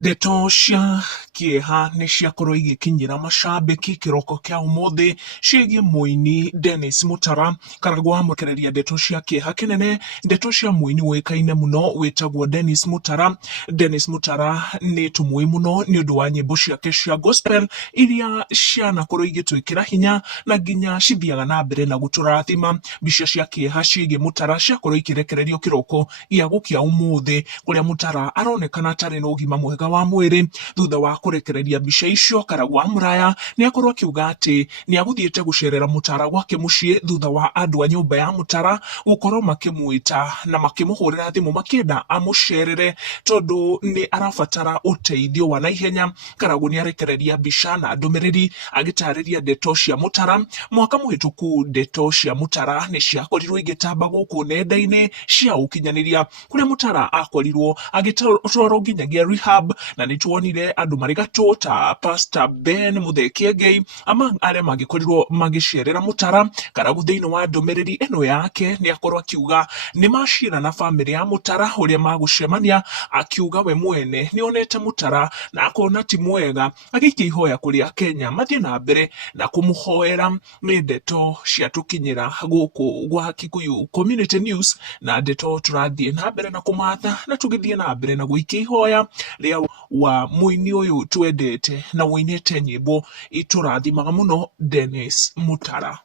Ndeto cia Kieha nĩ ciakorwo igĩkinyĩra macambĩki kĩroko kĩa ũmũthĩ ciĩgiĩ Muini Dennis Mutara, karagwo amũkĩrĩria ndeto cia kĩeha kĩnene. Ndeto cia Muini ũĩkaine mũno wĩtagwo Dennis Mutara. Dennis Mutara nĩ tũmũĩ mũno nĩ ũndũ wa nyĩmbo ciake cia gospel iria cianakorwo igĩtwĩkĩra hinya na nginya cithiaga na mbere na gũtũrathima. Mbica cia kĩeha ciĩgiĩ Mutara ciakorwo ikĩrekererio kĩroko gĩa gũkĩa ũmũthĩ, kũrĩa Mutara aronekana atarĩ na ũgima mwega wa mwĩrĩ. Thutha wa kũrekereria mbica icio, karagwo wa mũraya nĩ akorwo akiuga atĩ nĩ agũthiĩte gũcerera Mutara gwake mũciĩ thutha wa andũ a nyũmba ya Mutara gũkorwo makĩmwĩta na makĩmũhũrĩra thimũ makĩenda amũcerere tondũ nĩ arabatara ũteithio wa naihenya. Karagwo nĩ arekereria mbica na ndũmĩrĩri agĩtarĩria ndeto cia Mutara. Mwaka mũhĩtũku ndeto cia Mutara nĩ ciakorirwo igĩtamba gũkũ nenda-inĩ cia ũkinyanĩria, kũrĩa Mutara akorirwo agĩtwarwo nginyagia rehab, na nĩ tuonire andũ marĩ gatũ ta Pastor Ben Muthekengei arĩa mangĩkorirwo magĩcerera Mutara. Karagwo thĩinĩ wa ndũmĩrĩri ĩno yake nĩ akorwo akiuga nĩ macira na bamĩrĩ ya Mutara ũrĩa magũcemania, akiuga we mwene nĩ onete Mutara na akona ti mwega, agĩikia ihoya kũrĩ Akenya mathiĩ na mbere na kũmũhoera. Nĩ ndeto ciatũkinyĩra gũkũ gwa Kikuyu Community News, na ndeto tũrathiĩ na mbere na kũmatha na tũgĩthiĩ na mbere na gũikia ihoya rĩa wa mũini ũyũ twendete na woinĩte nyĩmbo itũrathimaga mũno, Dennis Mutara.